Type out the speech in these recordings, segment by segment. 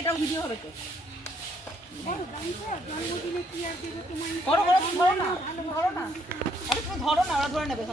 এটাও ভিডিও হবে তো। ধরো না, ধরো না, ধরো না, ওরা ধরে নেবে।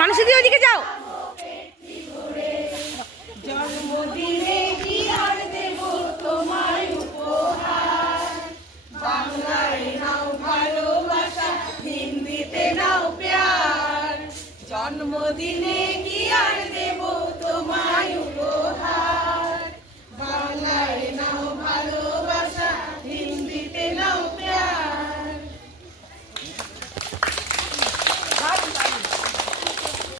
মানুষের ওদিকে যাও। জন্মদিনে কি আর দেব তোমায় উপহার, বাংলায় নাও ভালোবাসা, হিন্দিতে নাও প্যার। জন্মদিনে